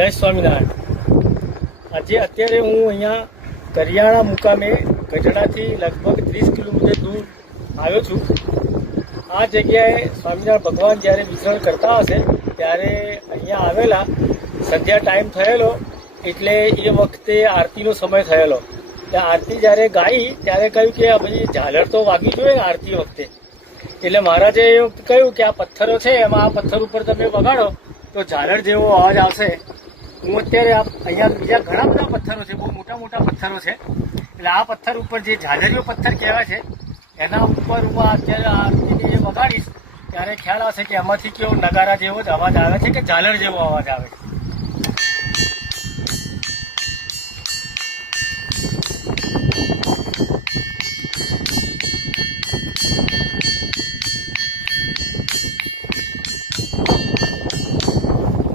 જય સ્વામિનારાયણ। આજે અત્યારે હું અહીંયા કરિયાણા મુકામે ગઢડાથી લગભગ 30 કિલોમીટર દૂર આવ્યો છું। આ જગ્યાએ સ્વામિનારાયણ ભગવાન જ્યારે વિચરણ કરતા હશે ત્યારે અહીંયા આવેલા, સંધ્યા ટાઈમ થયેલો એટલે એ વખતે આરતીનો સમય થયેલો। ત્યાં આરતી જ્યારે ગાઈ ત્યારે કહ્યું કે ભાઈ ઝાલર તો વાગી જોઈએ ને આરતી વખતે, એટલે મહારાજે એવું કહ્યું કે આ પથ્થરો છે એમાં આ પથ્થર ઉપર તમે વગાડો તો ઝાલર જેવો અવાજ આવશે। હું અત્યારે અહીંયા બીજા ઘણા બધા પથ્થરો છે, બહુ મોટા મોટા પથ્થરો છે, એટલે આ પથ્થર ઉપર જે ઝાલરીયો પથ્થર કહેવાય છે એના ઉપર હું અત્યારે આરતીને વગાડીશ ત્યારે ખ્યાલ આવશે કે એમાંથી કેવો નગારા જેવો જ અવાજ આવે છે કે ઝાલર જેવો અવાજ આવે છે।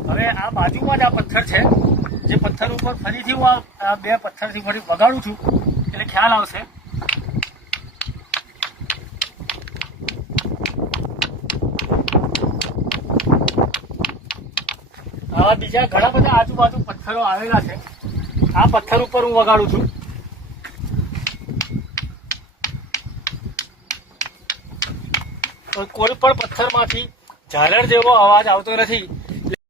હવે આ બાજુમાં જ આ પથ્થર છે, જે પથ્થર ઉપર ફરીથી હું આ બે પથ્થરથી ફરી વગાડું છું એટલે ખ્યાલ આવશે। આવા બીજા ઘણા બધા આજુબાજુ પથ્થરો આવેલા છે, આ પથ્થર ઉપર હું વગાડું છું। કોઈ પણ પથ્થરમાંથી ઝાલર જેવો અવાજ આવતો નથી।